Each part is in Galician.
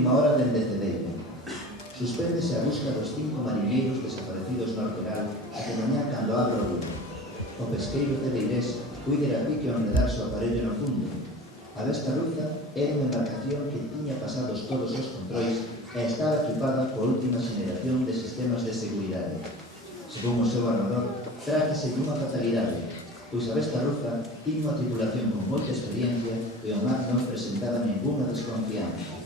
última hora dende Cedeira. Suspéndese a busca dos 5 mariñeiros desaparecidos no arqueral a que mañá cando abra o libro. O pesqueiro cedeirés cuidera a pique ao enredarse o aparello no fundo. A Vesta Ruza era unha embarcación que tiña pasados todos os controis e estaba equipada coa última xeneración de sistemas de seguridade. Según o seu armador, trátase dunha fatalidade, pois a Vesta Ruza tiña unha tripulación con moita experiencia e o mar non presentaba ninguna desconfianza.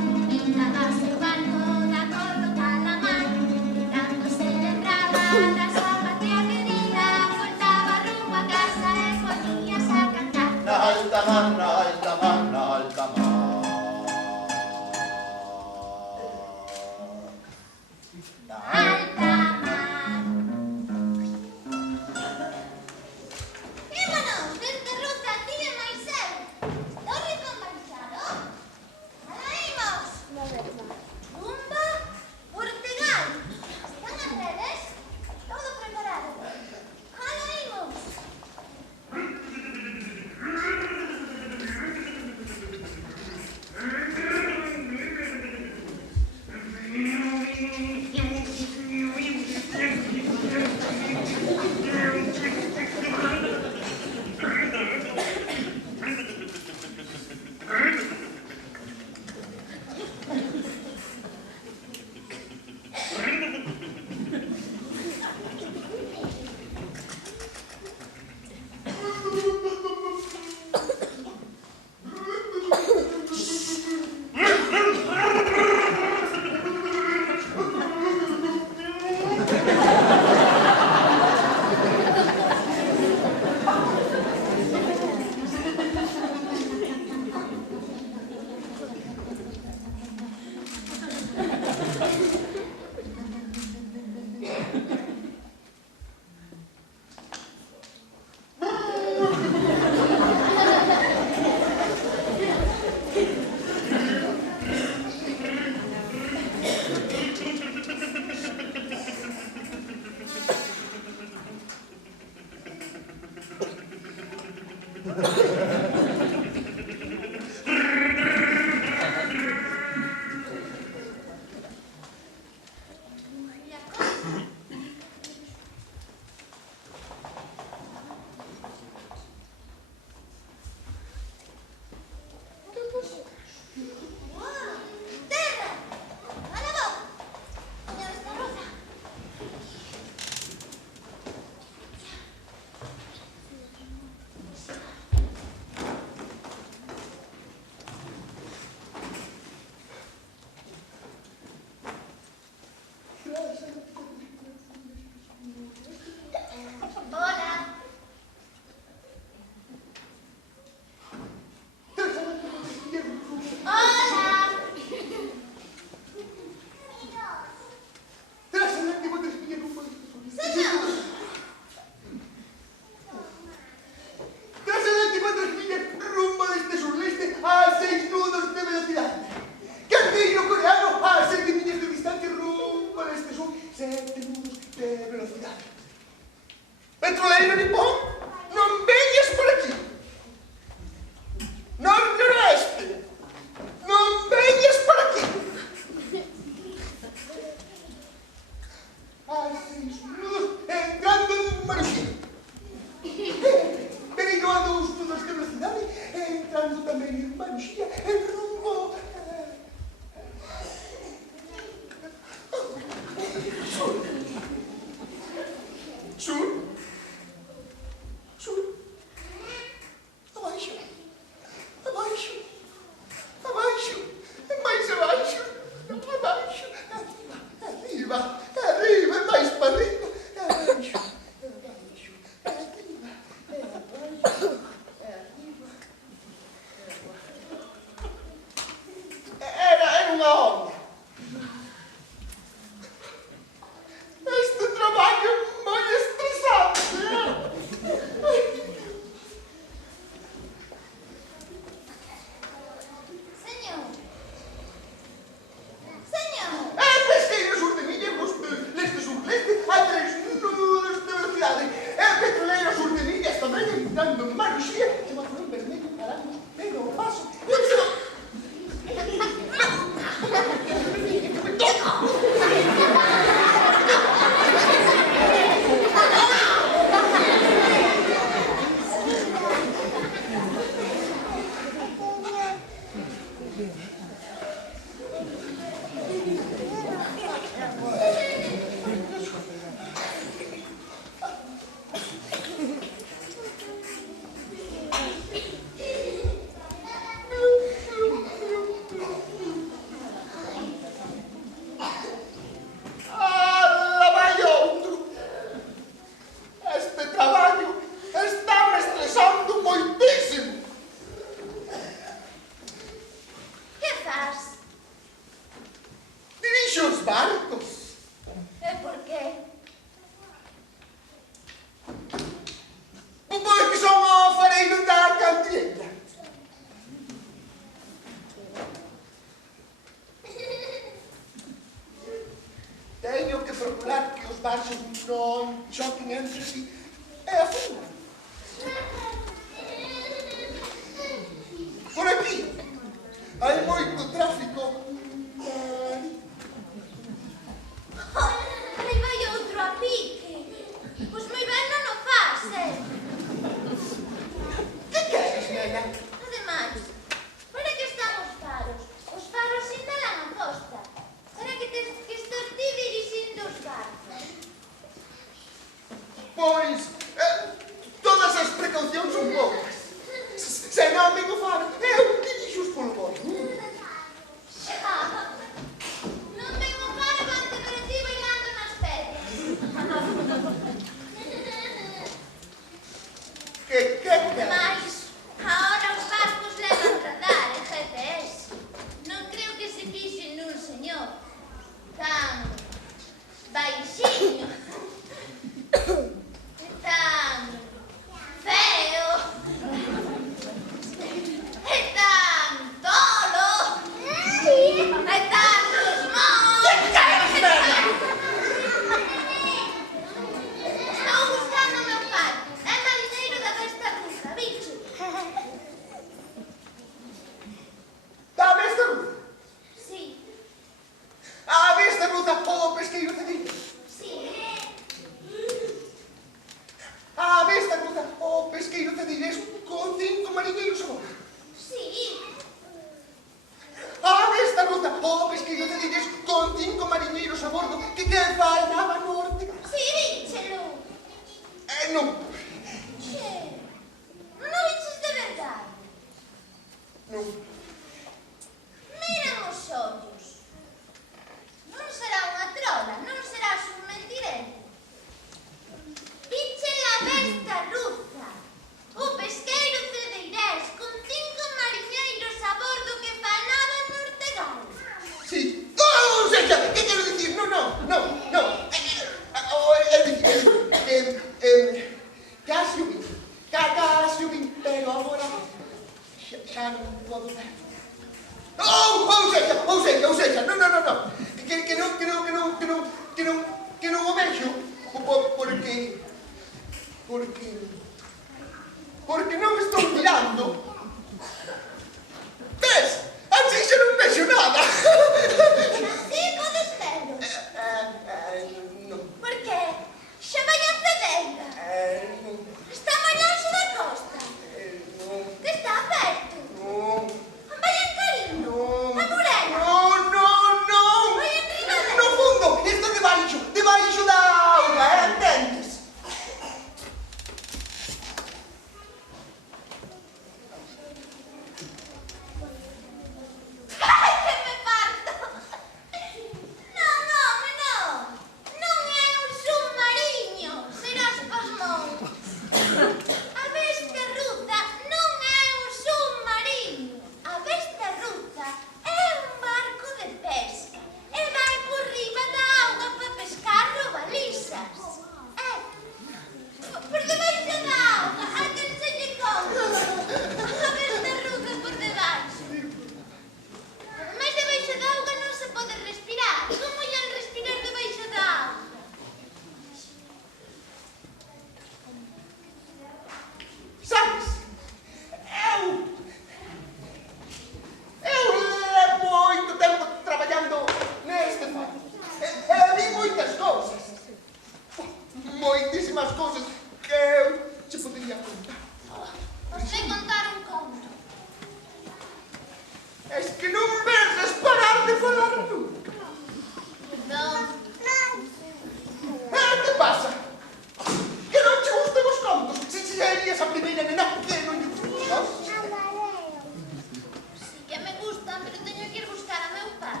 Perdona, pero teño que ir buscar a meu pai.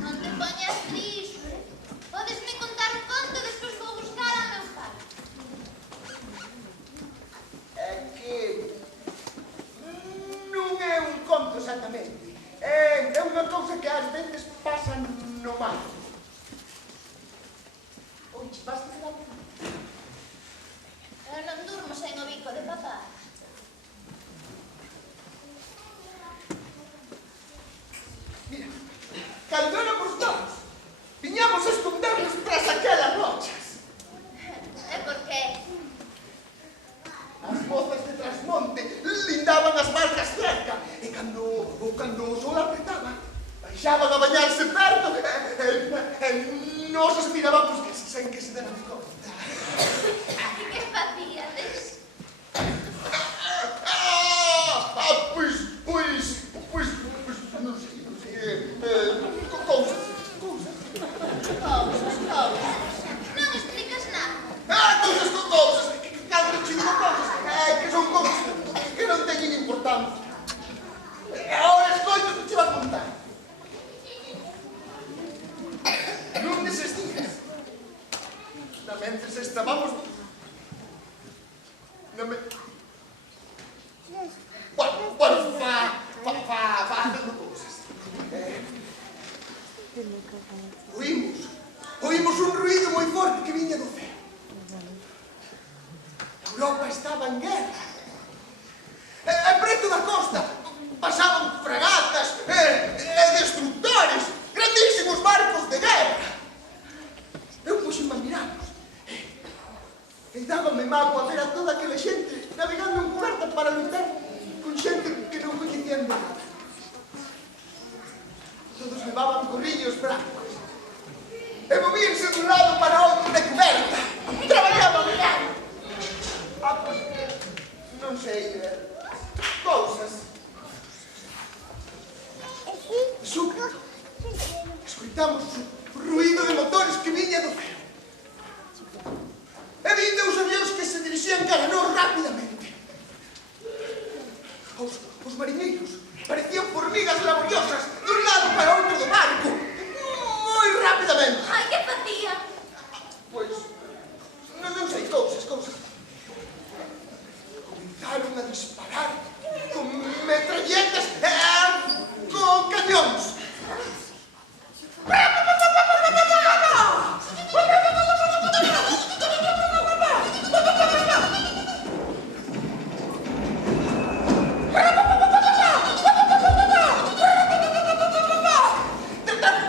Non te poñas triste. Podesme contar un conto e despois vou buscar a meu pai. É que non é un conto exactamente. É unha cousa que ás veces pasa no mar. Oixe, vas a quedar? Eu non durmo sen o bico de papá. Mira, cando éramos todos, viñamos a escondernos tras aquelas rochas. E por qué? As mozas de Trasmonte lindaban as barcas cerca e cando o sol apretaba, baixaban a bañarse perto e nos os mirábamos sen que se deran conta. E que facíades? Pois, non sei, cousas. Cousas. Non explicas nada. Cousas con cousas, cando te digo cousas, que son cousas que non teñen importancia. E agora escoito que te va a contar. Nun deses días, mentres estábamos facendo cousas. Oímos un ruído moi forte que viña do ceo. Europa estaba en guerra. E preto da costa pasaban fragatas e destructores, grandísimos barcos de guerra. Eu puxenme a mirarlos e dábame mágoa ver a toda aquela xente navegando en cuberta para lutar con xente que non coñecían de nada. Todos levaban corrillos brancos e movíanse dun lado para outro de cuberta. Traballaban. Pues, non sei, cousas. De súbito, escoitamos o ruído de motores que viña do ceo. E vin os avións que se dirixían cara a nós rapidamente. Os mariñeiros parecían formigas laboriosas dun lado para outro do barco, moi rapidamente. Ai, que facía? Pois, non sei, cousas. Comenzaron a disparar con metralletas e con cañóns.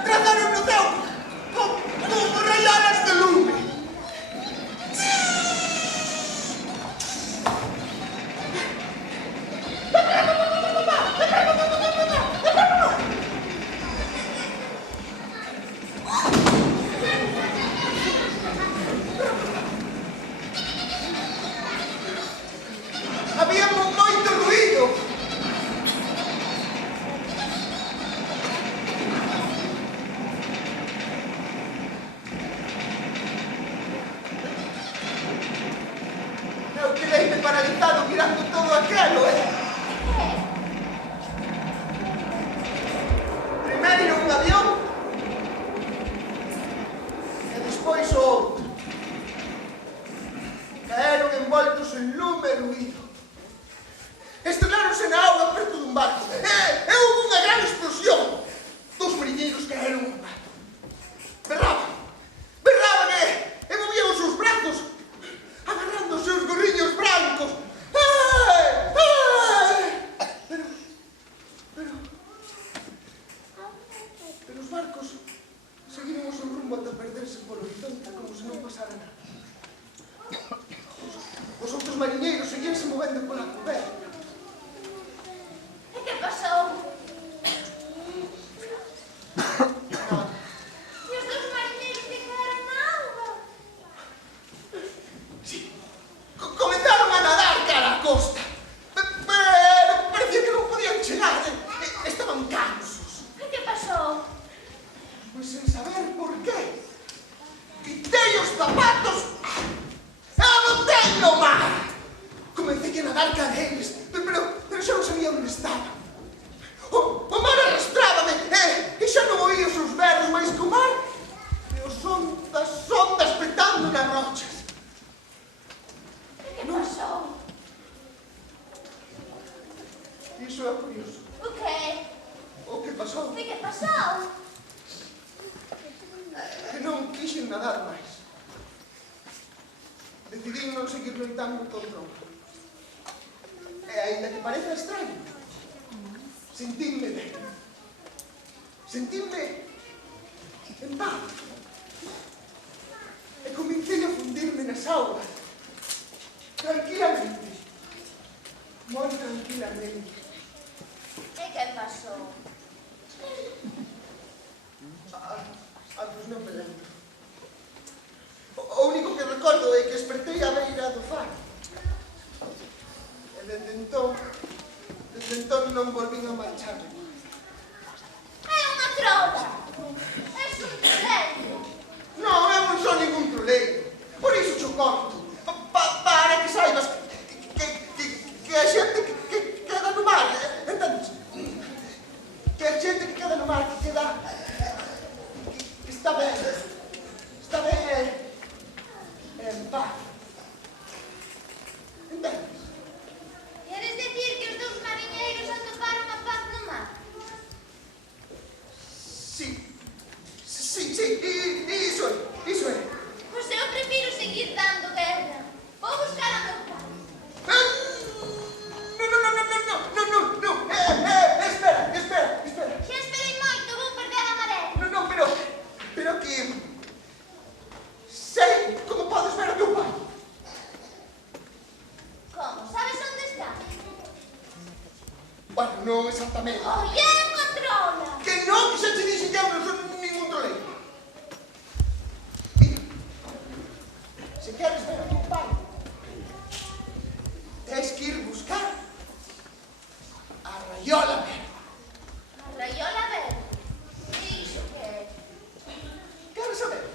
Trazaron no ceo como rayadas de lume. Había moito ruído. Eu quedeime paralizado mirando todo aquelo, Primeiro un avión e despois o outro. Caeron envoltos en lume e ruído. Estreláronse na auga perto dun barco. E houve unha gran explosión. Dos mariñeiros caeron no mar. Berraban e movían os seus brazos, agarrando os seus gorriños brancos. Pero os barcos seguiron o seu rumbo ata perderse polo horizonte como se non pasara nada. Os outros mariñeiros seguíanse movendo pola coberta. E que pasou? E os teus mariñeiros que quedaron na auga? Sí, comenzaron a nadar cara á costa. Pero parecía que non podían chegar. Estaban cansos. E que pasou? Pois sen saber por qué, quitei os zapatos e botei no mar. nadar ca deles, pero xa non sabía onde estaba. O mar arrastrábame, e xa non oía os seus berros máis que o mar, e os ondas petando nas rochas. Que pasou? Iso é curioso. O que? O que pasou? De que pasou? Que non quixen nadar máis. Decidí non seguir loitando contra o mar. E aínda que pareza extraño, sentinme ben. Sentinme en paz. E comecei a fundirme nas augas. Tranquilamente. Moi tranquilamente. E que pasou? Pois non me lembro. O único que recordo é que despertei á beira do faro. E desde entón non volvín a marchar. É unha trola. És un troleiro. Non, eu non sou ningún troleiro. Por iso cho conto. Para que saibas que a xente que queda no mar, entendes? Que a xente que queda no mar, que queda... que está ben en paz. Entendes? Queres dicir que os dous mariñeiros atoparon a paz no mar? Sí, iso é. Pois eu prefiro seguir dando guerra. Vou buscar a meu pai. Non. Espera. Xa esperei moito, vou perder a maré. Non, pero que... sei como podes ver o teu pai. Como? Sabes onde está? Bueno, non exactamente. Oye, controla. Que non, que xa te dixen que eu non son ningún troleiro. Mira, se queres ver o teu pai, tens que ir buscar a raiola verde. A raiola verde. Iso que é? Queres saber?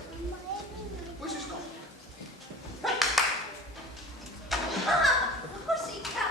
Pois escolla. Cosica.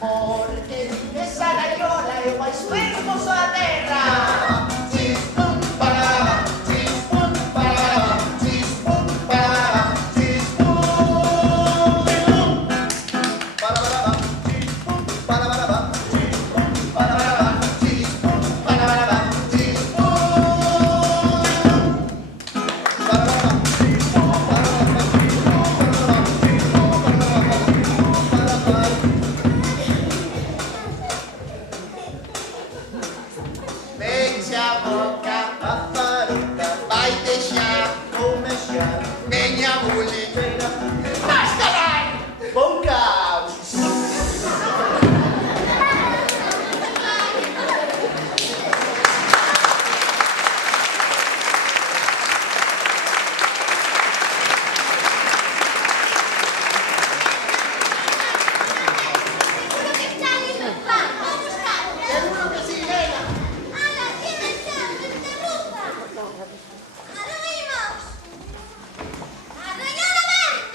Porque esa raiola é o máis fermoso da terra. Chispum, paraba, chispum, paraba, chispum, paraba, chispum, paraba, chispum, paraba, chispum, paraba, chispum, paraba, chispum, Peche a boca, paparuca, vai deixar comexar. Veña buliceira, vas calar! boca. Seguro que está ali no pan. Vou buscarlo. Seguro que sí, nena. Ala, que me chama esta ruta. Aló, imos. A raiola verde.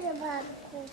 Mira, barco.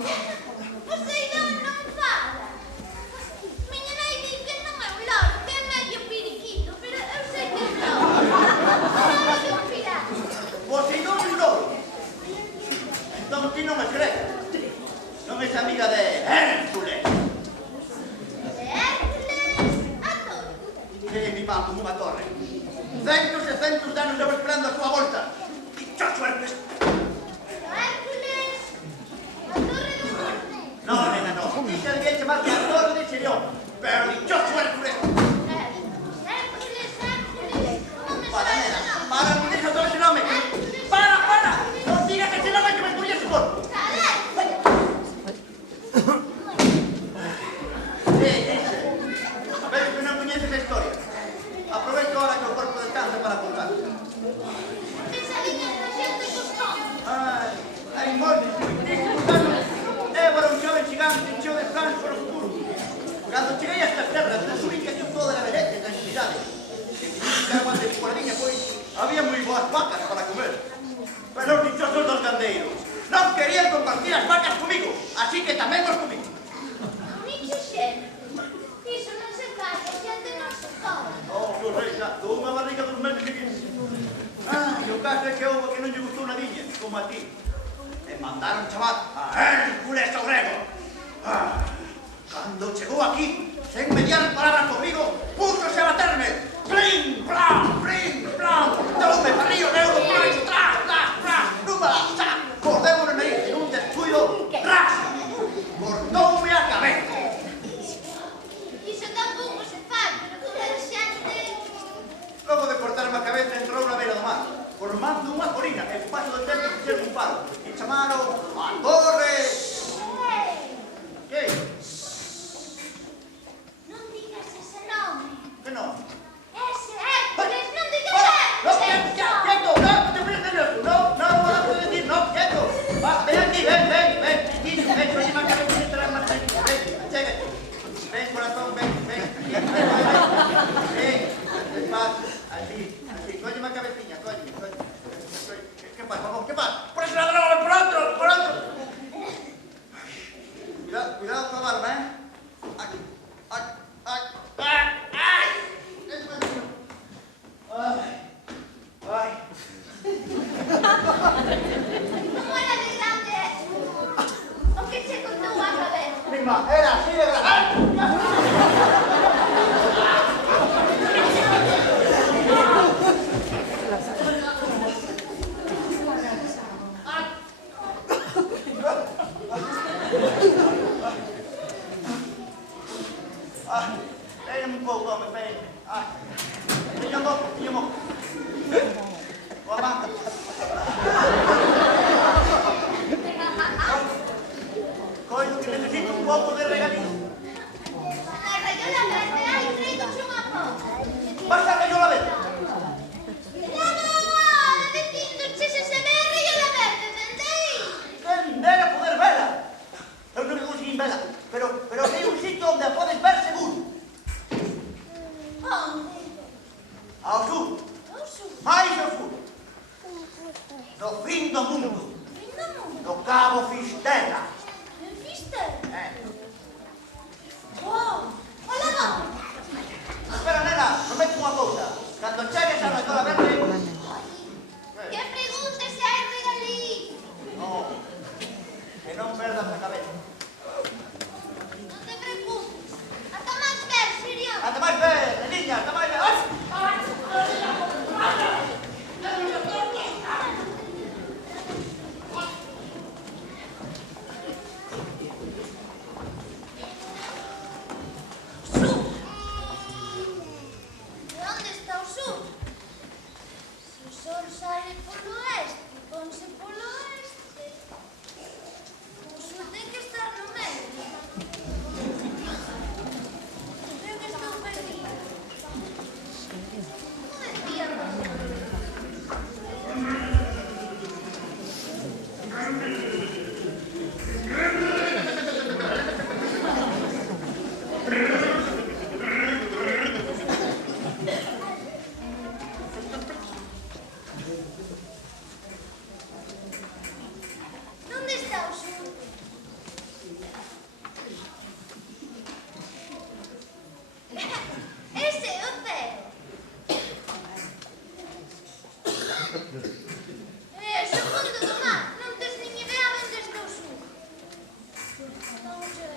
Poseidón non fala. Miña nai di que non é un loro, que é medio periquito, pero eu sei que é loro. Fala de un pirata. Poseidón é un loro. Entón ti non me crees. Non és amiga de Hércules. De Hércules a todo. Que mi pan como unha torre. Centos e centos de anos eu esperando a súa volta. Dichoso Hércules. Pero Hércules, a torre do norte. No, nena, no. Dice alguén chamar que a torre de Xerión. Pero dichoso Hércules. Hércules, como me Para, sabe nena, o nome? para, non deixa todo ese nome. Para. Non digas que ese nome que me escolles por. Ves que non coñeces a historia. Aproveito ahora que o corpo descansa para contar. Esa liña de xente costón. Hai moitos muitísimos anos. Eu era un xoven xigante cheo de plans para o futuro. Cando cheguei a estas terras, descubrí que aquí todo era beleza e tranquilidade. E que agua de cuadriña, pois, había moi boas vacas para comer. Pero os dichosos dos gandeiros non querían compartir as vacas comigo, así que tamén os comí. Micho xente. Iso non se faz, a xente non se come. Oh, que rei santo, unha barriga dos meses seguintes. E o caso é que houve que non lle gustou nadiña, como a ti. E mandaron chamar a Hércules o grego. Cando chegou aquí, sen mediar palabra comigo, púsose a baterme. Plim, plam, doume barrio negro, tras, número, mordémonos na isla, nun descuido, ras, cortoume a cabeza. Iso tampouco se faz, pero comer xente... Logo de cortarme a cabeza entrou na beira do mar, formando unha colina, e paso do tempo fixeron un paro, e chamaron a Torre... Que? Non digas ese nome. Que non? Ese Hércules, non digas No, Hércules. quieto, no, te pones nervioso, no vas a decir, no, quieto. Va, ven aquí, ven, oye, más cabeza, que estarás más tranquilo, ven, chégate. Ven, corazón, ven, despacio, así, coge más cabecilla, coge. ¿Qué pasa, vamos, qué pasa? Por ese ladrón, por otro. Cuidado con la barba, ¿eh? Ay. Como era de grande o que che contou a cabeza? Misma, era así de grande. Ven un pouco, home, ven. Tiño moco. O avanza. Coido que necesito un pouco de regalín. Na raiola verde hai treinos unha pouco. Vas a raiola verde. Nada, dicindo che se ve a raiola verde, entendei? Que nera poder vela. Eu non conseguín vela, pero hai un sitio onde a podes ver seguro. Onde? Ao sur, Ao sur. máis ao sur. No fin do mundo, Fin do mundo. no Cabo Fisterra. En Fisterra. Wow, hola, vamos. Espera, nena, prometo unha cousa. Cando chegues a raiola verde... Que pregunte se hai regalí. No, que non perdas a cabeza. Non c'è.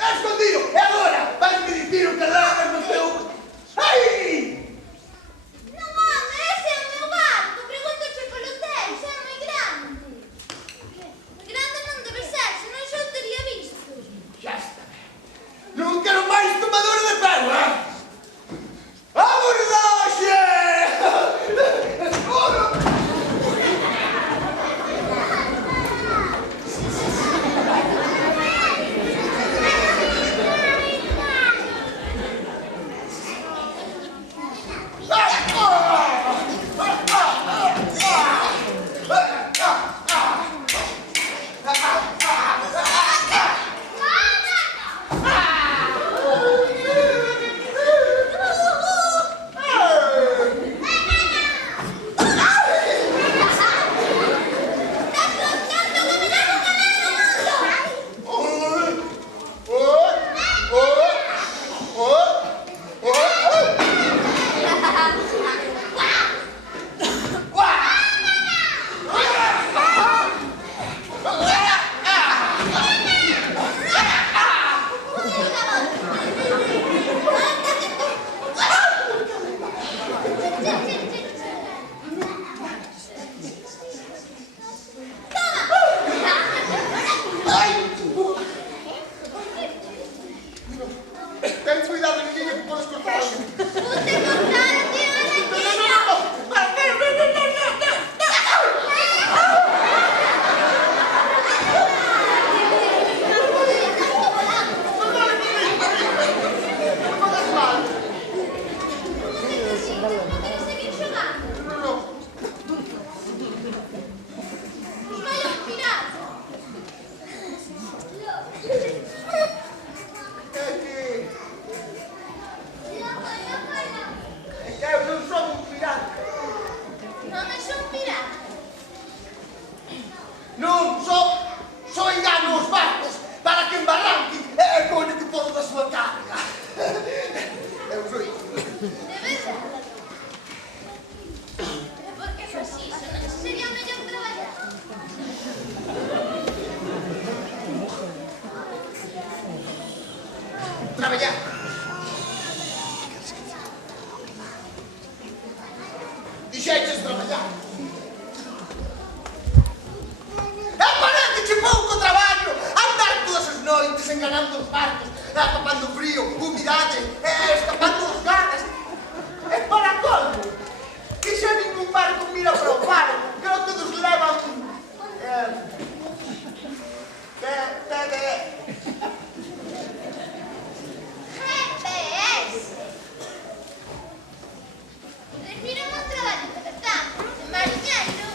È escondido! traballar. Dixeches traballar. Aparece-che pouco traballo, andar todas as noites enganando os barcos, tapando o frío, humidade, escapando os ganas. E para colmo, que xa ningún barco mira para o faro, que non todos levan GPS. Refírome a un traballo de verdade, de mariñeiro.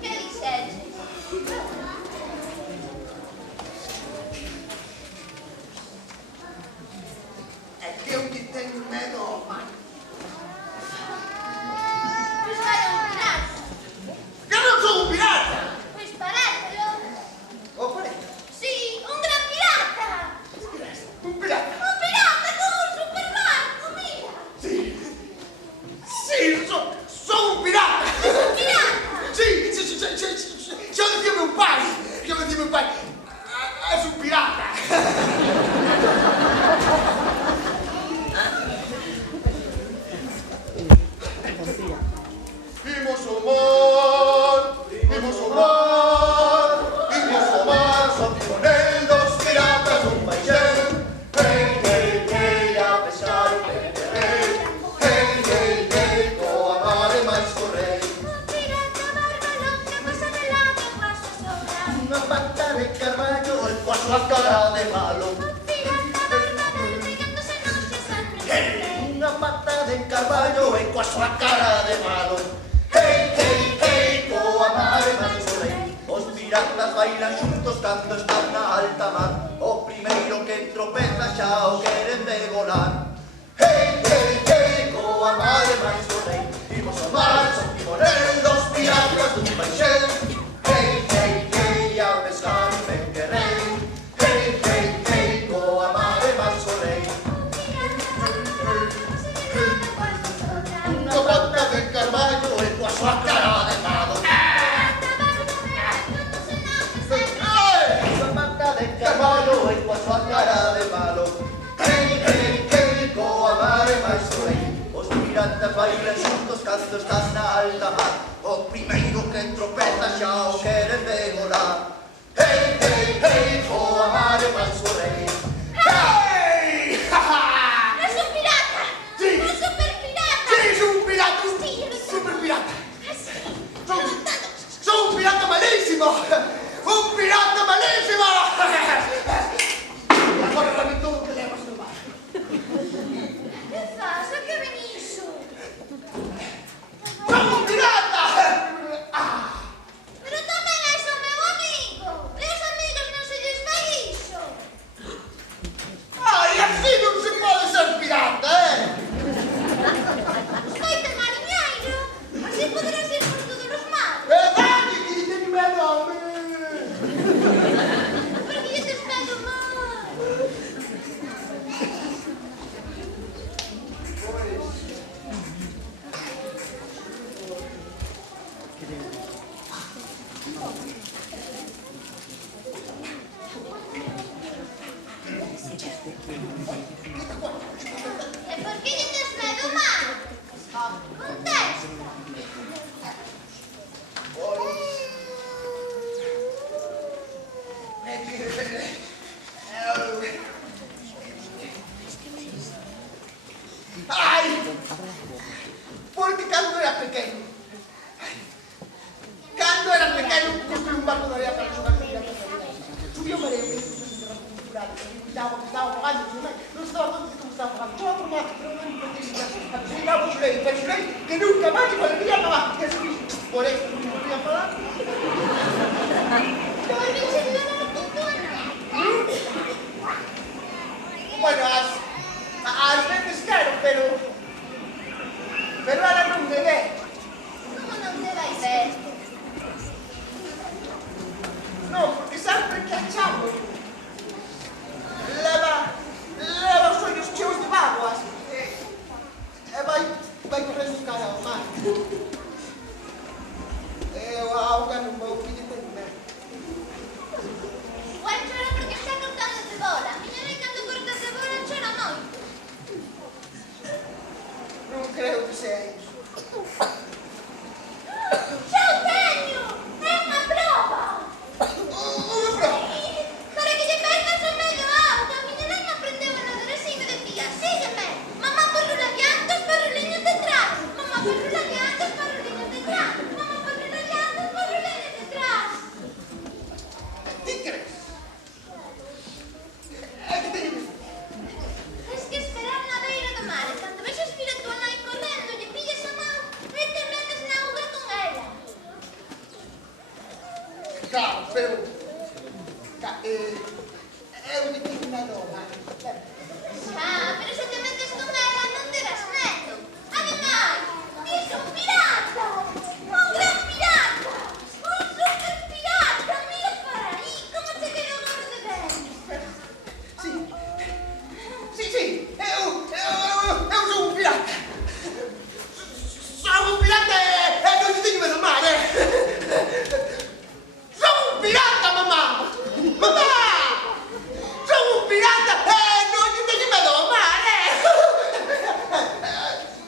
Que dixeches? É que eu que tenho medo ao mar. Pois vai a un pirata. Que non sou un pirata! Pois parátelo. Oh, pare, Sí, un gran pirata. un pirata! Un pirata con un superbarco, mira. Sí, sou un pirata! Un pirata. Sí, xa o dicía meu pai, és un pirata! Imos ao mar, son timonel dos piratas dun baixel. Hey, a pescar o pequerrei. Hey, coa mare máis correi. Un pirata barbalón que pasa de lado e paso sobra. Unha pata de carballo e coa súa cara de malo. Un pirata barbalón pegándose nos que sangre. Unha pata de carballo e coa súa cara de malo. Hey, coa mare máis correi. Os piratas bailan xuntos cando están na alta mar. O primeiro que tropeza xa o queren degolar. Hey, coa mare máis correi. Imos ao mar, son timonel dos piratas dun baixel. Hey, a pescar un pequerrei. Hey, coa mare máis correi. Unha pata de carballo e coa súa cara de malo. Unha pata de carballo e coa súa cara de malo. Hey, coa mare máis correi. Os piratas bailan xuntos cando están na alta mar. O primeiro que tropeza xa o queren degolar. Hey, coa mare máis correi. Hey! Es un pirata. Sí. Un superpirata. Sí, sou un pirata, un Sí, super pirata. Así. Sou un pirata malísimo! Un pirata malísimo! Agora dame todo o que levas no mar. Que faz? A que ven iso? Sou un pirata! Pero tamén és o meu amigo. E os amigos non se lles fai iso. Ai, así non se pode ser pirata, Escoita, mariñeiro. Así poderás ir por todos os mares. Dalle, que lle teño medo ao mar. Por que lle tes medo ao mar? E por que lle tes medo ao mar? Contesta. Ai! Porque cando era pequeno, construí un barco de area para xogar pirata. Subí o mareo, que estaba afogando, non estaba todo que estaba afogando. Todo por mar, pero non me metí na pero xurei que nunca máis me volvería a pagar. E así, por eso, non volvería a pagar. Volveche de ver a pintura. Bueno, ás veces quero, pero ela non me ve. Como non te vai ver? Non, porque sempre que a chamo leva os ollos cheos de mágoas. sea iso. Xa o teño! É unha proba! Unha prova. Para que lle caigas o medio auto, a miña nai me aprendeu a nadar así e me decía, sígueme, mamá perrula adiante, os perruliños detrás, mamá perrula adiante, os perruliños detrás, mamá perrula adiante, os perruliños detrás. Ti crees? Que teño que facer? Tens que esperar na beira do mar e cando vexas vir a tua nai correndo, lle pillas a man e te metes na auga con ela. Claro, pero... Eu lle teño medo ao mar. Pero se te metes con ela non terás medo. Ademais, ti és un pirata, un gran pirata, un super pirata. Mira para aí, como te quero gordo de ben. Sí. Eu sou un pirata. Sou un pirata e non lle teño medo ao mar, Sou un pirata, mamá! Mamá! Sou un pirata e non lle teño medo ao mar,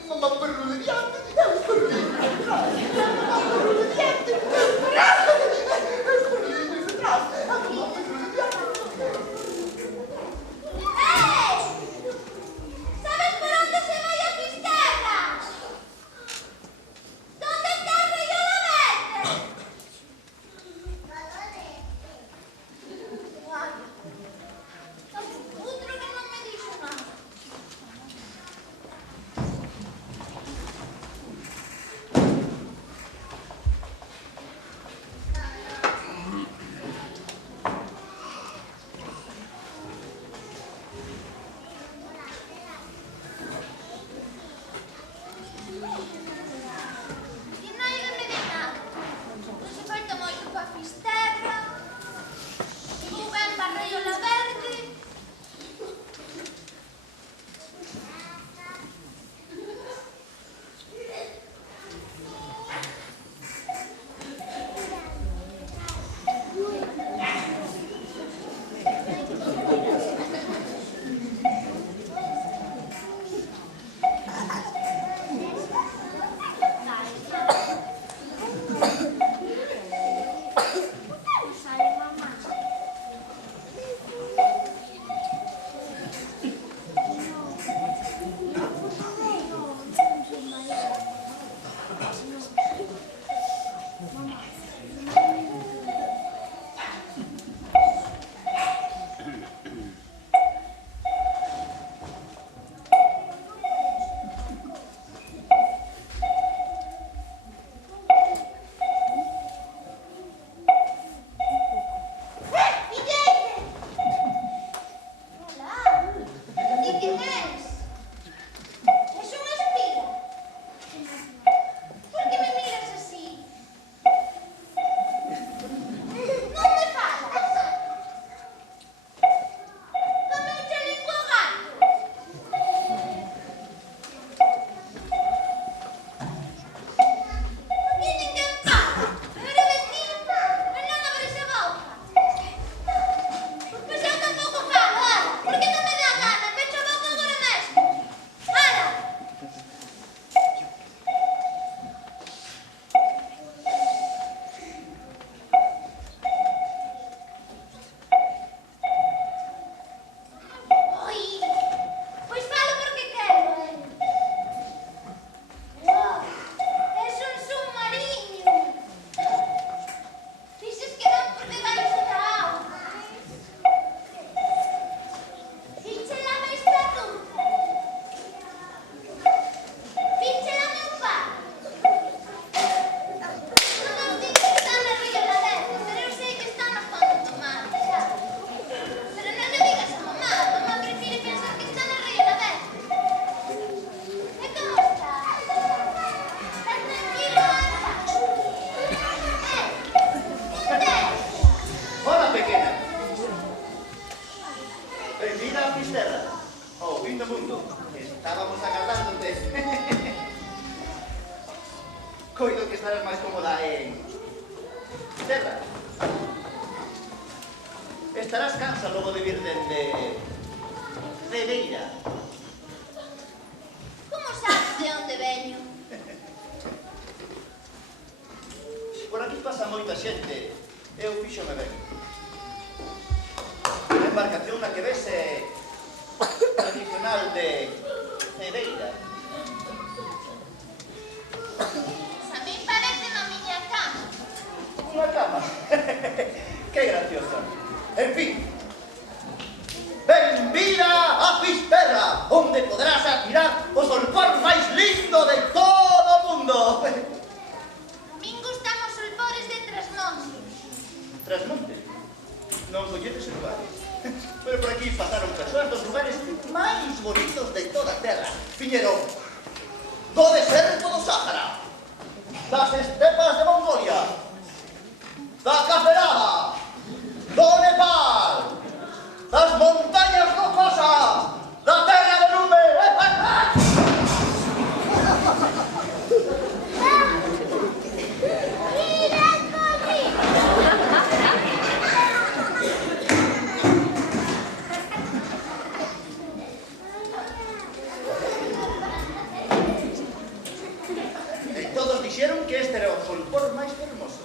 Mamá perrula diante, eu perruliño detrás. Mamá perrula diante, eu perruliño detrás. Mamá perrula diante. Ei! Sabes por onde se vai a Fisterra? Donde está o río da Verde? Outro que non me dixo nada. E nada me di nada. Non se falta moito pa Fisterra. Vou ben pa Río La Verde. Coido que estarás máis cómoda en terra. Estarás cansa logo de vir dende Cedeira. Como sabes de onde veño? moita xente, eu fíxome ben. A embarcación na que vese tradicional de Cedeira. A mí parece na miña cama. Unha cama. Que graciosa. En fin. Benvida a Fisterra, onde podrás admirar o solpor máis lindo de todo o mundo. A min gustan os solpores de Trasmonte. Trasmonte. Non coñeces o lugar. Pero por aquí pasaron persoas dos lugares máis bonitos de toda a terra. Viñeron do deserto do Sáhara, das estepas de Mongolia, da Caferada, do Nepal, das montañas rocosas, da terra de Nume. Mira, Coli! E todos dixeron que este era o solpor máis hermoso.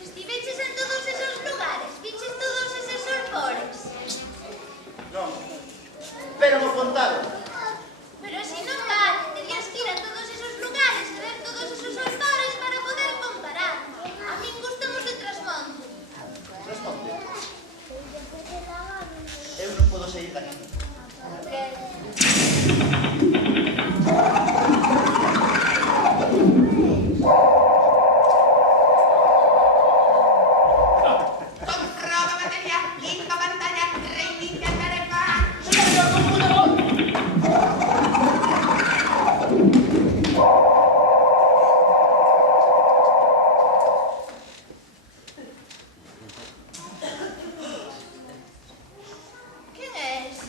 Estiveches en todos esos lugares, viches todos esos solpores. Non, pero mo contaron. Pero si non vale, terías que ir a todos esos lugares e ver todos esos solpores para poder comparar. A min gustan os de Trasmonte. Trasmonte. Eu non podo sair daqui. Comprova batería, limpa pantalla, reinicia tarefa. ¡Señor computador! Quen é ese?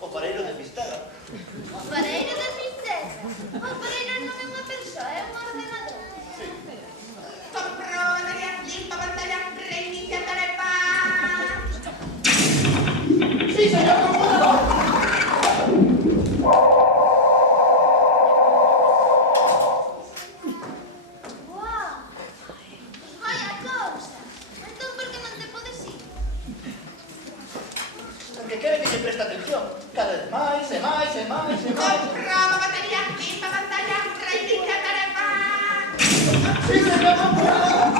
O pareiro de Fisterra. O pareiro de Fisterra. O pareiro non é unha persoa, é un ordenador. Sí. Comprova batería, limpa pantalla, reinicia tarefa. ¡Sí, señor computador! Guau! Pois vaya cousa. Entón, por que non te podes ir? Porque quere que lle preste atención. Cada vez máis e máis e máis e máis. Comprova batería, limpa pantalla, reinicia tarefa. ¡Sí, señor computador!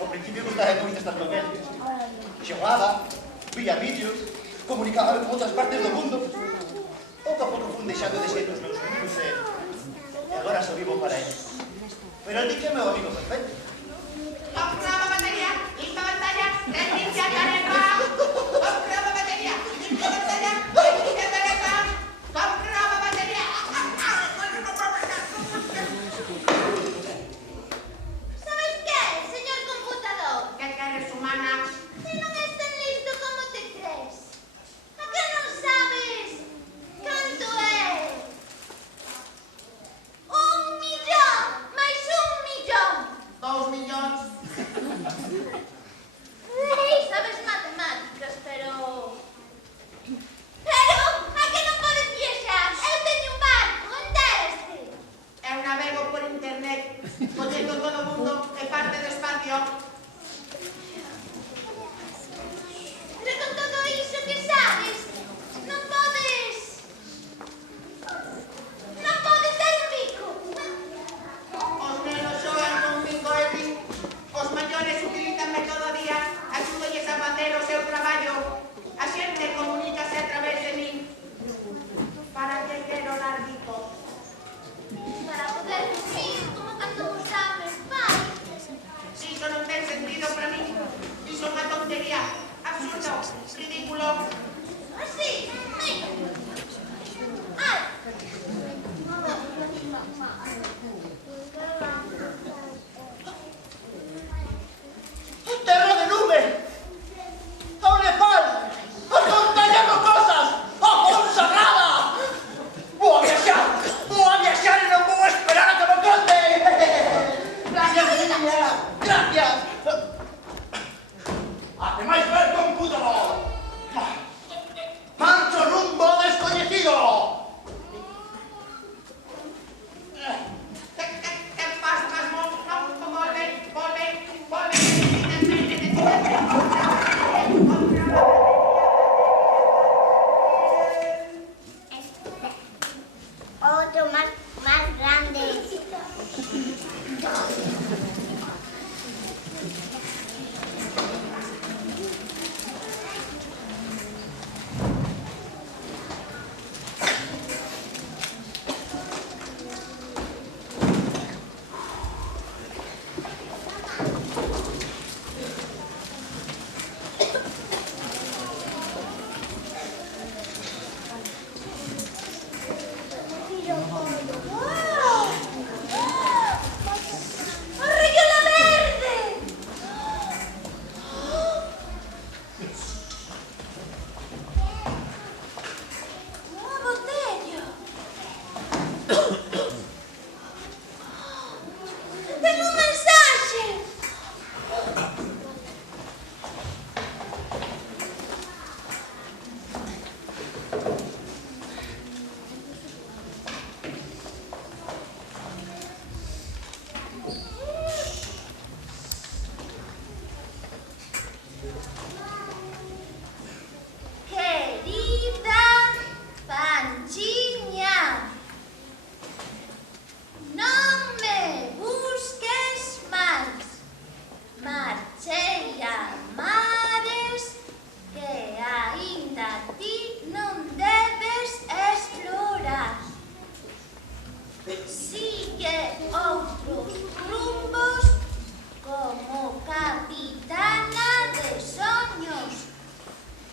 Ao principio gustaba moito estar con él. Xogaba, vía vídeos, comunicaba con outras partes do mundo. Pouco a pouco fun deixando de ser os meus amigos e agora só vivo para él. Pero él di que é meu amigo perfecto. Comprova batería, limpa pantalla, reinicia tarefa. Comprova batería, limpa pantalla, reinicia tarefa. Comprova batería. Sabes que, señor computador? ¿Qué quieres, humana? Si non és tan listo como te crees. A que non sabes canto é? 1.000.000 máis 1.000.000. 2 millóns. Sabes matemáticas, pero... Pero, a que non podes viaxar? Eu teño un barco, entéreste? Eu navego por internet, coñendo todo o mundo e parte do espacio. Pero con todo iso que sabes, non podes... Non podes dar un bico. Os nenos xogan con bingo e ring. Os maiores utilizanme todo o día, axúdolles a facer o seu traballo. A xente comunícase a través de min. Para que quero dar bico? Para poder vivir como cando vos dá meus pais. Iso non ten sentido para min. Iso é unha tontería. Absurdo, ridículo. Así, mira. Ai. Terra de Nume! Ao Nepal! As montañas rocosas! A Fonsagrada! Buah!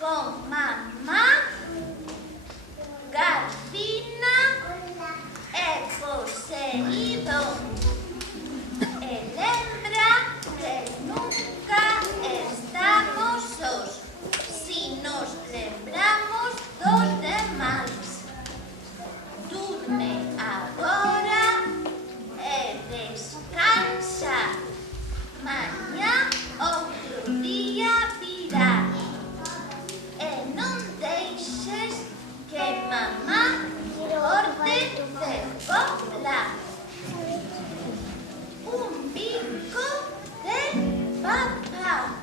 con mamá, Garcina e Poseidón. E lembra que nunca estamos sós, si nos lembramos dos demais. Durme agora e descansa. Mañá outro día virá. E non deixes que mamá corte de bola. Un bico de papa.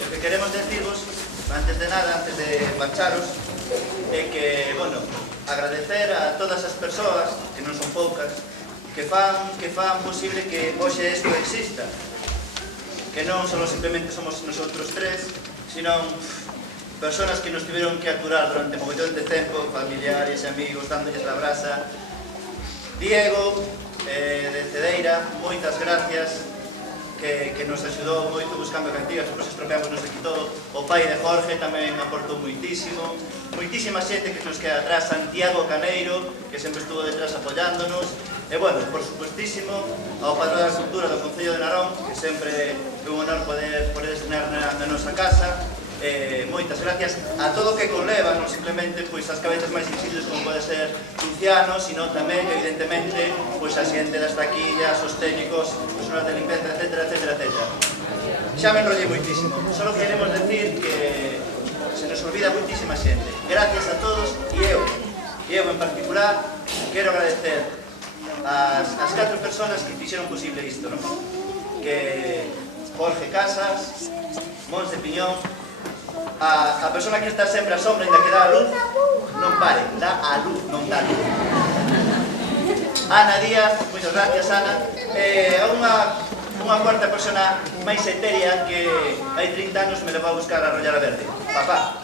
O que queremos decirvos, antes de nada, antes de marcharos, é que, bueno, agradecer a todas as persoas, que non son poucas, que fan posible que hoxe isto exista. Que non só simplemente somos nosotros tres, sino personas que nos tiveron que aturar durante mogollón de tempo, familiares e amigos, dándolles la brasa. Diego, de Cedeira, moitas gracias, que nos axudou moito buscando cantigas, nos estropeamos, nos aquí todo. O pai de Jorge tamén aportou moitísimo. Moitísima xente que nos queda atrás, Santiago Caneiro, que sempre estuvo detrás apoyándonos. E, bueno, por supuestísimo, ao Padrón da Cultura do Concello de Narón, que sempre é un honor poder estrenar na nosa casa. Moitas gracias a todo o que conleva, non simplemente as cabezas máis visibles como pode ser Luciano, sino tamén, evidentemente, a xente das taquillas, os técnicos, os personas de limpeza, etc. Xa me enrollei moitísimo. Só queremos decir que se nos olvida muitísima xente. Gracias a todos e eu en particular, quero agradecer as 4 personas que fixeron posible isto, non? Que Jorge Casas, Mons de Piñón, a persona que está sempre a sombra ainda que dá a luz, non pare, dá a luz, non dá a luz. Ana Díaz, moitas gracias Ana, unha cuarta persona máis etérea que hai 30 anos me levou a buscar a Rollera Verde. Papá,